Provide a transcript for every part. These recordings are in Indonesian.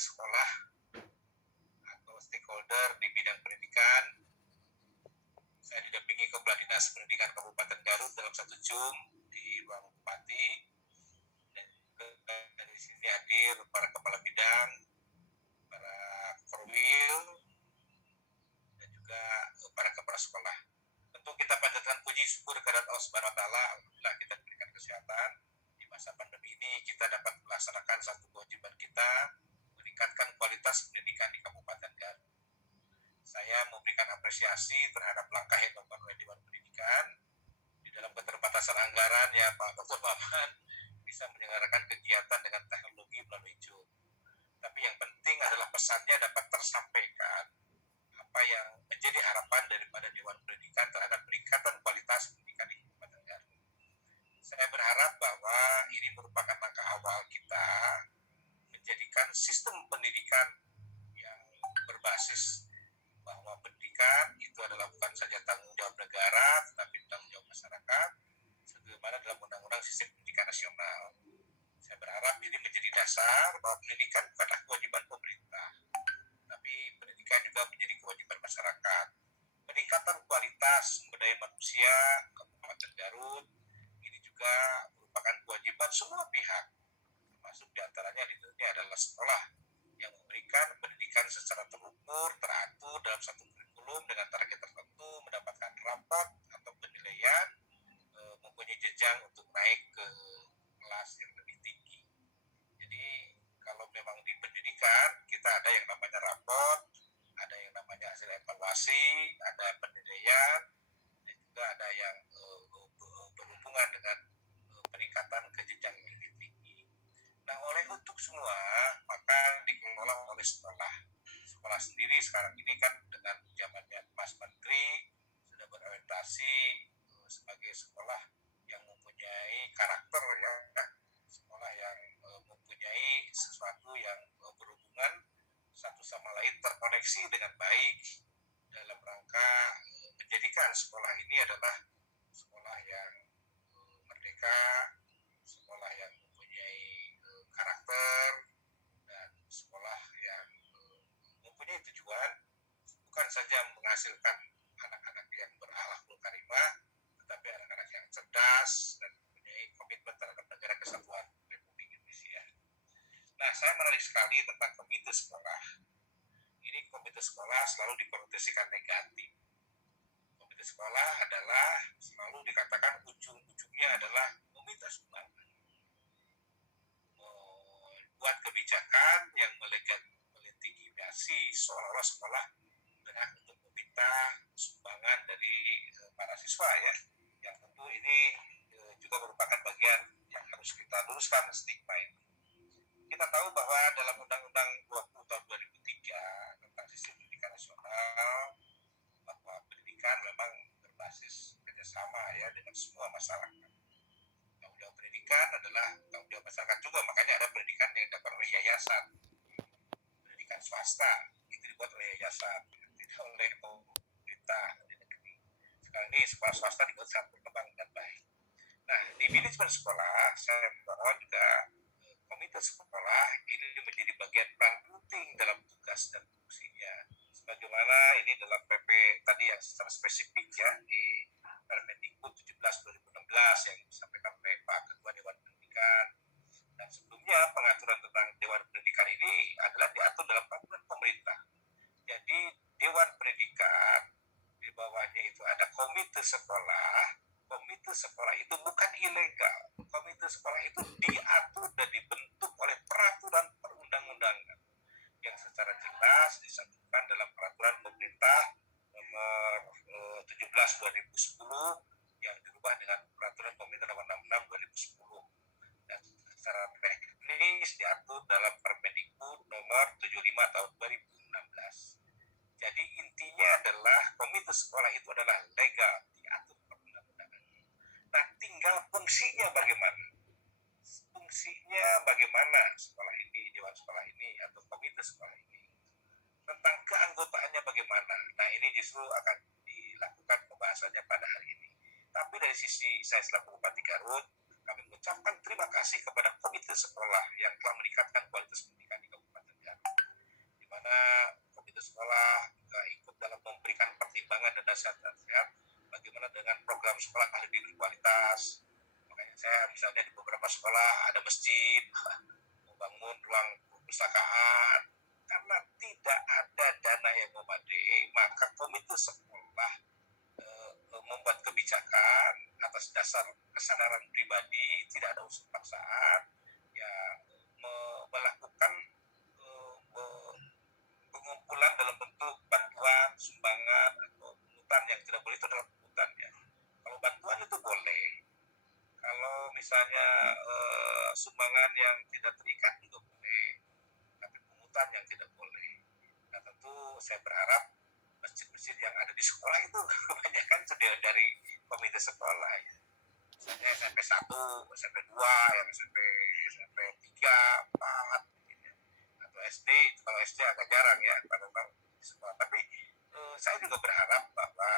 sekolah atau stakeholder di bidang pendidikan. Saya didampingi Kepala Dinas Pendidikan Kabupaten Garut dalam satu Zoom di ruang Bupati. Dan dari sini hadir para kepala bidang, para korwil, dan juga para kepala sekolah. Tentu kita panjatkan puji syukur kepada Allah Subhanahu wa taala, alhamdulillah kita diberikan kesehatan. Di masa pandemi ini kita dapat melaksanakan satu kewajiban kita, meningkatkan kualitas pendidikan di Kabupaten Garut. Saya memberikan apresiasi terhadap langkah yang dilakukan oleh Dewan Pendidikan di dalam keterbatasan anggaran ya Pak Dr. Maman bisa menyelenggarakan kegiatan dengan teknologi melalui Zoom. Tapi yang penting adalah pesannya dapat tersampaikan apa yang menjadi harapan daripada Dewan Pendidikan terhadap peningkatan kualitas pendidikan di Kabupaten Garut. Saya berharap bahwa ini merupakan langkah awal kita menjadikan sistem pendidikan yang berbasis bahwa pendidikan itu adalah bukan saja tanggung jawab negara, tetapi tanggung jawab masyarakat, sebagaimana dalam Undang-Undang Sistem Pendidikan Nasional. Saya berharap ini menjadi dasar bahwa pendidikan bukanlah kewajiban pemerintah, tapi pendidikan juga menjadi kewajiban masyarakat. Peningkatan kualitas sumber daya manusia Kabupaten Garut ini juga merupakan kewajiban semua pihak, termasuk diantaranya di dunia adalah sekolah yang memberikan pendidikan secara terukur, teratur dalam satu kurikulum dengan target tertentu, mendapatkan rapot atau penilaian, mempunyai jenjang untuk naik ke kelas yang lebih tinggi. Jadi kalau memang di pendidikan kita ada yang namanya rapot, ada yang namanya hasil evaluasi, ada penilaian, dan juga ada yang berhubungan dengan peningkatan ke jenjang yang lebih tinggi. Nah, oleh untuk semua, maka dikelola oleh sekolah. Sekolah sendiri sekarang ini kan dengan zamannya Mas Menteri sudah berorientasi sebagai sekolah yang mempunyai karakter ya, sekolah yang mempunyai sesuatu yang berhubungan satu sama lain, terkoneksi dengan baik dalam rangka menjadikan sekolah ini adalah sekolah yang merdeka, sekolah yang mempunyai karakter, dan sekolah yang mempunyai tujuan bukan saja menghasilkan anak-anak yang berakhlakul karimah, tetapi anak-anak yang cerdas dan mempunyai komitmen terhadap negara kesatuan Republik Indonesia. Nah, saya menarik sekali tentang komite sekolah. Ini komite sekolah selalu dikonotasikan negatif. Komite sekolah adalah selalu dikatakan ujung-ujungnya adalah meminta sumbangan, buat kebijakan yang melegitimasi seolah-olah sekolah berhak untuk meminta sumbangan dari para siswa ya, yang tentu ini juga merupakan bagian yang harus kita luruskan stigma ini. Kita tahu bahwa dalam Undang-Undang 20 tahun 2003 tentang Sistem Pendidikan Nasional, bahwa pendidikan memang berbasis kerjasama ya dengan semua masyarakat. Tanggung jawab pendidikan adalah tanggung jawab masyarakat juga, makanya ada pendidikan yang dilakukan oleh yayasan. Pendidikan swasta itu dibuat oleh yayasan, tidak oleh pemerintah di negeri. Sekarang ini sekolah swasta dibuat sangat berkembang dengan baik. Nah, di manajemen sekolah, saya mohon juga komite sekolah ini menjadi bagian peran penting dalam tugas dan fungsinya. Sebagaimana ini dalam PP tadi yang secara spesifik ya di Permendikbud 17/2016 yang disampaikan oleh Pak Ketua Dewan Pendidikan. Dan sebelumnya pengaturan tentang Dewan Pendidikan ini adalah diatur dalam peraturan pemerintah. Jadi Dewan Pendidikan di bawahnya itu ada komite sekolah. Komite sekolah itu bukan ilegal. Komite sekolah itu diatur dan dibentuk oleh peraturan perundang-undangan yang secara jelas disatukan dalam peraturan pemerintah nomor 17/2010 yang dirubah dengan peraturan pemerintah nomor 66/2010. Dan secara teknis diatur dalam Permendikbud nomor 75 tahun 2016. Jadi intinya adalah komite sekolah itu adalah legal, diatur perundang-undangan. Nah, tinggal fungsinya bagaimana? Fungsinya bagaimana sekolah ini, dewan sekolah ini, atau komite sekolah ini? Tentang keanggotaannya bagaimana? Nah, ini justru akan dilakukan pembahasannya pada hari ini. Tapi dari sisi saya selaku Bupati Garut, kami mengucapkan terima kasih kepada komite sekolah yang telah meningkatkan kualitas pendidikan di Kabupaten Garut. mana komite sekolah juga ikut dalam memberikan pertimbangan dan nasihat bagaimana dengan program sekolah lebih berkualitas. Makanya saya misalnya di beberapa sekolah ada masjid, membangun ruang perpustakaan, karena tidak ada dana yang memadai, maka komite sekolah membuat kebijakan atas dasar kesadaran pribadi, tidak ada unsur paksaan, ya melakukan pengumpulan dalam bentuk bantuan, sumbangan, atau pungutan. Yang tidak boleh itu adalah pungutan ya. Kalau bantuan itu boleh, kalau misalnya sumbangan yang tidak terikat juga boleh, tapi pungutan yang tidak boleh. Nah tentu saya berharap masjid-masjid yang ada di sekolah itu kebanyakan sudah dari komite sekolah ya. Misalnya SMP 1, SMP 2, yang SMP 3, 4 gitu ya. Atau SD, kalau SD agak jarang ya pada sekolah. Tapi saya juga berharap bahwa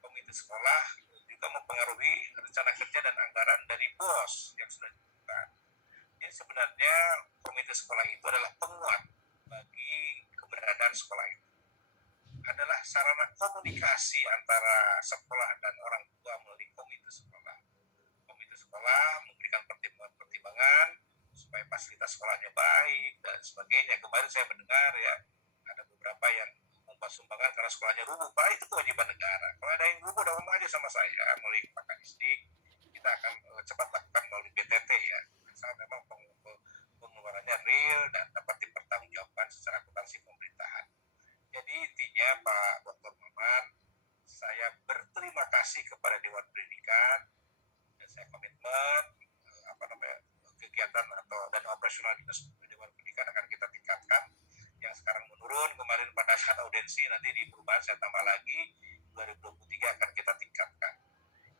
komite sekolah juga mempengaruhi rencana kerja dan anggaran dari BOS yang sudah dibutuhkan. Jadi sebenarnya komite sekolah itu adalah penguat bagi keberadaan sekolah itu. Adalah sarana komunikasi antara sekolah dan orang tua melalui komite sekolah. Komite sekolah memberikan pertimbangan supaya fasilitas sekolahnya baik dan sebagainya. Kemarin saya mendengar ya, ada beberapa yang membuat sumbangan karena sekolahnya rubuh. Pak, itu kewajiban negara. Kalau ada yang rubuh, ngomong aja sama saya melalui Pak Kadisdik. Kita akan cepat lakukan melalui BTT ya. Asal memang pengeluarannya real dan dapat dipertanggungjawabkan secara akuntansi pemerintahan. Jadi intinya Pak Dr. Maman, saya berterima kasih kepada Dewan Pendidikan dan saya komitmen kegiatan atau dan operasional dinas Dewan Pendidikan akan kita tingkatkan. Yang sekarang menurun kemarin pada saat audiensi, nanti di perubahan saya tambah lagi 2023 akan kita tingkatkan.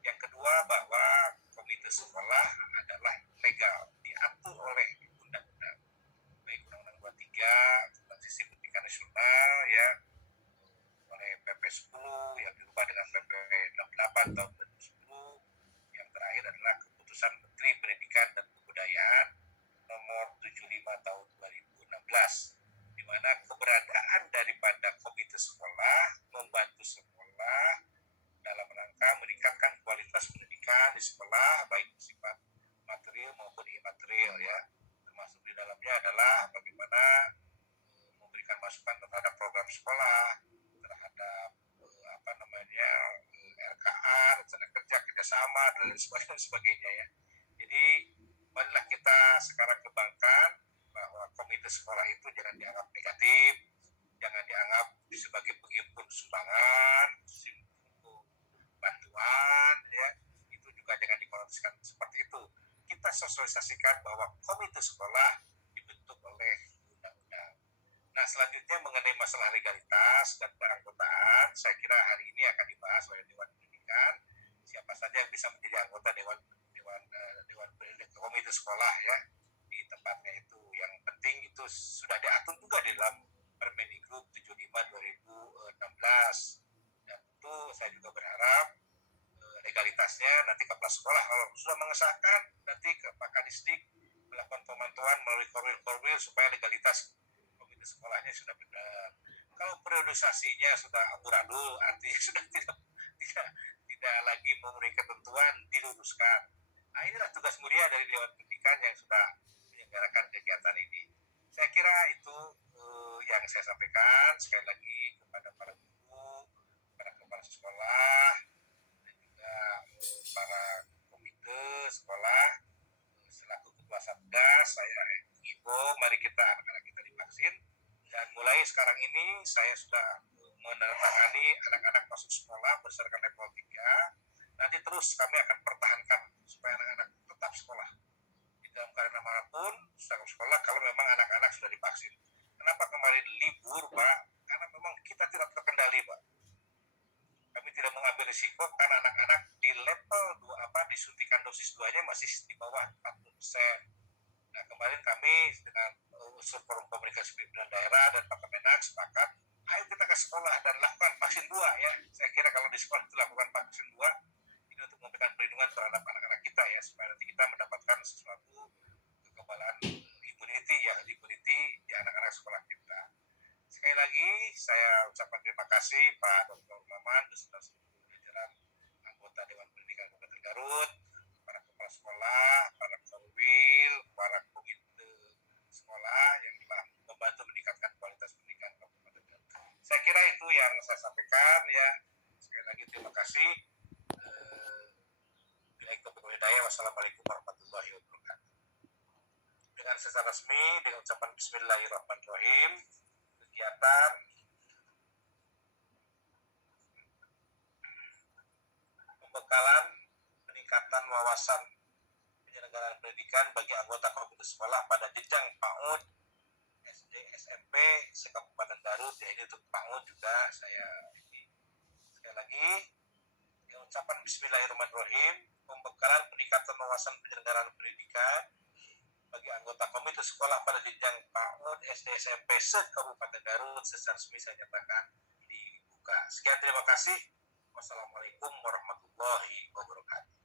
Yang kedua bahwa komite sekolah adalah legal, diatur oleh undang-undang, baik Undang-Undang 23 tentang Sistem Pendidikan Nasional ya, oleh PP 10 yang dirubah dengan PP 68 tahun 2010. Yang terakhir adalah keputusan Menteri Pendidikan dan Kebudayaan nomor 75 tahun 2016, di mana keberadaan daripada komite sekolah membantu sekolah dalam rangka meningkatkan kualitas pendidikan di sekolah, baik bersifat material maupun imaterial ya. Termasuk di dalamnya adalah bagaimana memberikan masukan terhadap program sekolah, terhadap RKA, rencana kerja, kerjasama dan sebagainya ya. Jadi marilah kita sekarang kembangkan bahwa komite sekolah itu jangan dianggap negatif, jangan dianggap sebagai penghimpun sumbangan, bantuan ya, itu juga jangan dikonotasikan seperti itu. Kita sosialisasikan bahwa komite sekolah dibentuk oleh undang-undang. Nah selanjutnya mengenai masalah legalitas dan keanggotaan, saya kira hari ini akan dibahas oleh Dewan Pendidikan, siapa saja yang bisa menjadi anggota Dewan komite sekolah ya di tempatnya itu. Yang penting itu sudah diatur juga di dalam Permendikbud 75 2016. Dan itu saya juga berharap legalitasnya nanti kepala sekolah kalau sudah mengesahkan, nanti ke Pak Kadisdik melakukan pemantauan melalui korwil supaya legalitas komite sekolahnya sudah benar. Kalau periodisasinya sudah amburadul, artinya sudah tidak lagi memenuhi ketentuan, diluruskan. Nah inilah tugas mulia dari Dewan Pendidikan yang sudah menyelenggarakan kegiatan ini. Saya kira itu yang saya sampaikan. Sekali lagi kepada para guru, para kepala sekolah, dan juga para komite sekolah, selaku ketua Satgas, saya himbau mari kita anak-anak kita divaksin. Dan mulai sekarang ini saya sudah menandatangani anak-anak masuk sekolah berdasarkan level 3. Nanti terus kami akan pertahankan supaya anak-anak tetap sekolah di dalam keadaan manapun, tetap sekolah kalau memang anak-anak sudah divaksin. Kenapa kemarin libur Pak? Karena memang kita tidak terkendali Pak. Kami tidak mengambil risiko karena anak-anak di level 2 disuntikan dosis 2-nya masih di bawah 40%. Nah kemarin kami dengan unsur forum komunikasi pimpinan daerah dan Pak Kemenak sepakat, ayo kita ke sekolah dan lakukan vaksin 2 ya. Saya kira kalau di sekolah itu lakukan vaksin 2 ini untuk memberikan perlindungan terhadap anak-anak kita ya, supaya nanti kita mendapatkan sesuatu kekebalan immunity ya, immunity di anak-anak sekolah kita. Sekali kasih Pak Dr. Maman beserta seluruh jajaran anggota Dewan Pendidikan Kabupaten Garut, para kepala sekolah, para korwil, para komite sekolah yang telah membantu meningkatkan kualitas pendidikan Kabupaten Garut. Saya kira itu yang saya sampaikan ya. Sekali lagi terima kasih. Wassalamualaikum warahmatullahi wabarakatuh. Dengan secara resmi dengan ucapan Bismillahirrahmanirrahim, kegiatan pembekalan peningkatan wawasan penyelenggaraan pendidikan bagi anggota komite sekolah pada jenjang PAUD, SD, SMP, se-Kabupaten Garut. Ya, ini untuk PAUD juga saya sekali lagi dengan ucapan Bismillahirrahmanirrahim, pembekalan peningkatan wawasan penyelenggaraan pendidikan bagi anggota komite sekolah pada jenjang PAUD, SD, SMP, se-Kabupaten Garut secara resmi saya nyatakan dibuka. Sekian, terima kasih. Wassalamualaikum warahmatullahi wabarakatuh.